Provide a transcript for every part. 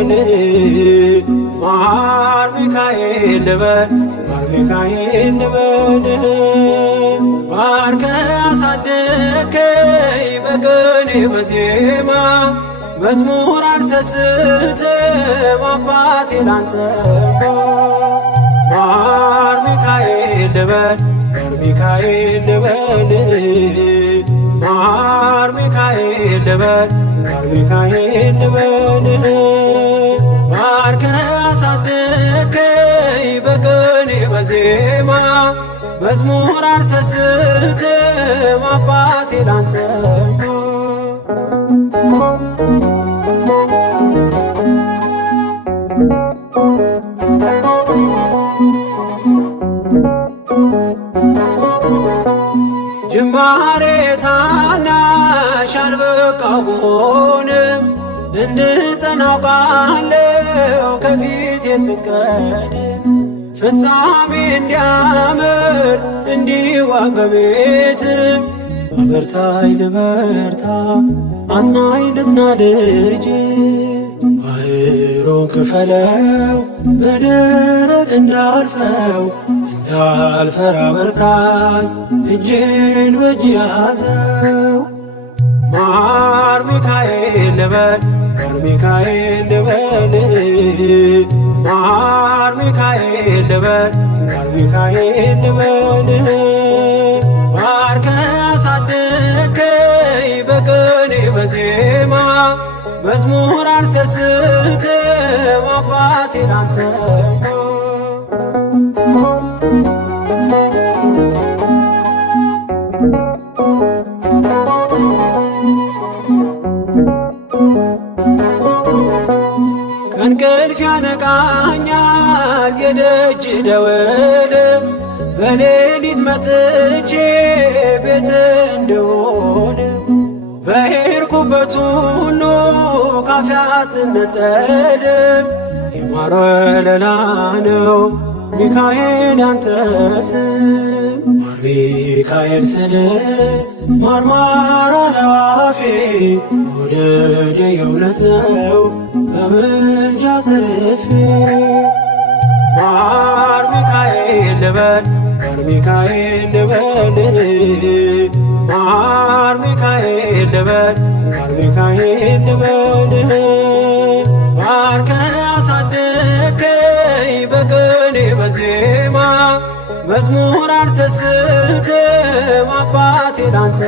ልበል ማር ሚካኤል ልበል ማር ሚካኤል ልበል ባርከ አሳደከኝ በቅኔ በዜማ መዝሙር አልሰስትም አባቴ ላንተ ማር ሚካኤል ልበል ማር ሚካኤል ልበል ማር ሚካኤል ልበል ማር ሚካኤል ልበል ባርከ አሳደከኝ በቅኔ በዜማ መዝሙር አልሰስትም አባቴ ላንተ ጅማሬ ታናሽ አልበቃሁ ብሆንም እንድጸና አውቃለሁ ከፊቴ ስትቀድም ፍጻሜ እንዲያምር እንዲዋብ በቤትም አበርታኝ ልበርታ አጽናኝ ልጽና ልጅ ባህሩን ክፈለው በደረቅ እንዳልፈው እንዳልፈራ በርታኝ እጄን በእጅ ያዘው ማር ሚካኤል ልበል ማር ሚካኤል ልበል ማር ሚካኤል ልበል ማር ሚካኤል ልበል ባርከ አሳደከኝ በቅኔ በዜማ መዝሙር አልሰስትም አባቴ ላንተ ከእንቅልፍ ያነቃኛል የደጅ ደወል በሌሊት መጥቼ ቤት እንድውል በሄድኩበት ሁሉ ካፌ አትነጠልም የማር ወለላ ነው ሚካኤል ያንተ ስም ማር ሚካኤል ስል ማርማር አለው አፌ መውደድ የእውነት ነው በምልጃ ተርፌ ማር ሚካኤል ልበል ማር ሚካኤል ልበል ማር ሚካኤል ልበል ማር ሚካኤል ልበል ባርከ አሳደከኝ በቅኔ በዜማ መዝሙር አልሰስትም አባቴ ላንተ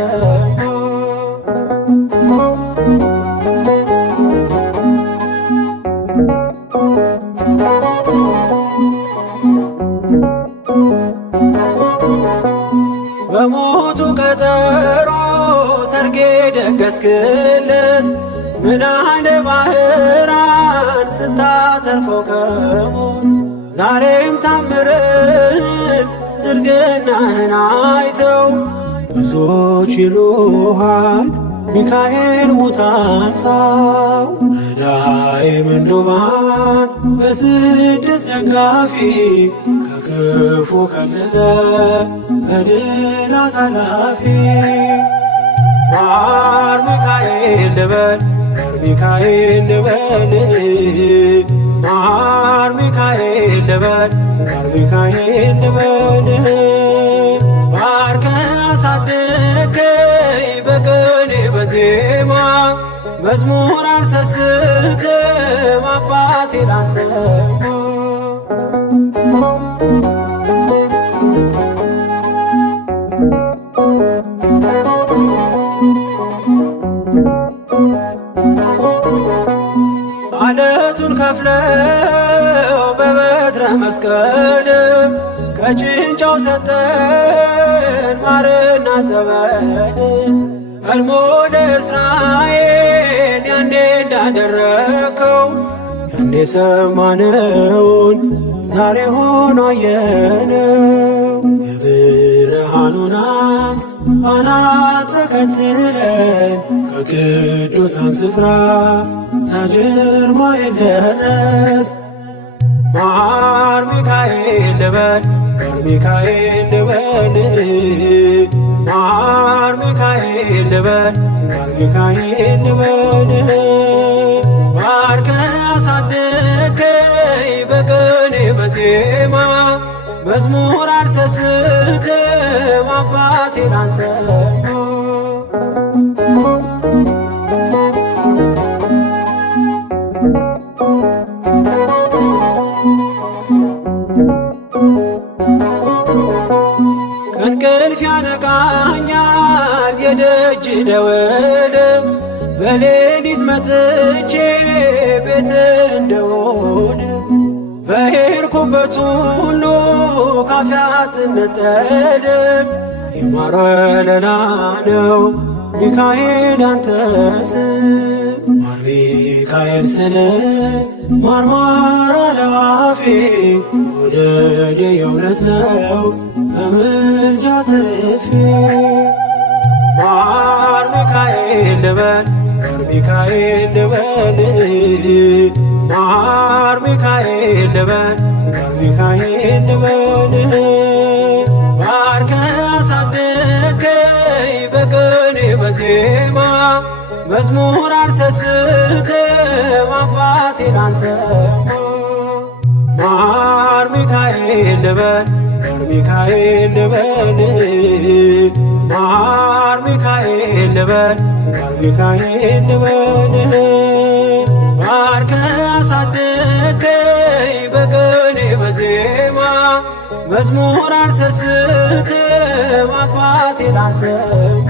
በሞቱ ቀጠሮ ሰርጌ ደገስክለት ምናለ ባህራን ስታተርፈው ከሞት ዛሬም ታምርህን ጥርግናህን አይተው ብዙዎች ይሉሃል ሚካኤል ሙታን ሳው ረዳኤ ምንዱባን በስደት ደጋፊ ከክፉ ከለለ በድል አሳላፊ ማር ሚካኤል ልበል ማር ሚካኤል ልበል ማር ሚካኤል ልበል ማር ሚካኤል ልበል ባርከ አሳደከኝ በቅኔ በዜማ መዝሙር አልሰስትም አባቴ ላንተ አለቱን ከፍለው በበትረ መስቀል ከጭንጫው ሰጠን ማርና ዘበን ቀድሞ ለእስራኤል ያንዴ እንዳደረከው ያንዴ ሰማነውን ዛሬ ሆኖ አየነው የብርሃኑን አናት ተከትለን ከቅዱሳን ስፍራ ሳድር ማይል ደረስ ማር ሚካኤል ልበል ማር ሚካኤል ልበል ማር ሚካኤል ልበል ማር ሚካኤል ልበል ባርከ በዜማ መዝሙር አልሰስትም አባቴ ላንተማ። ከእንቅልፍ ያነቃኛል የደጅ ደወል በሌሊት መጥቼ ቤት እንደወድ በሄድኩበት ሁሉ ካፌ አትነጠልም። የማር ወለላ ነው ሚካኤል አንተ ስም ማር ሚካኤል ስል ማርማር አለዋፌ ወደዴ የእውነት ነው በምልጃ ተርፌ ማር ሚካኤል ልበል ማር ሚካኤል ልበል ማር ሚካኤል ልበል ማር ሚካኤል ልበል ባርከ አሳደገኝ በቅኔ በዜማ መዝሙር አልሰስትም አባቴ ላንተማ። ማር ሚካኤል ልበል ማር ሚካኤል ልበል ማር ሚካኤል ልበል ማር ሚካኤል ልበል ባርከ አሳደገኝ በቅኔ በዜማ መዝሙር አልሰስትም አባቴ ላንተማ።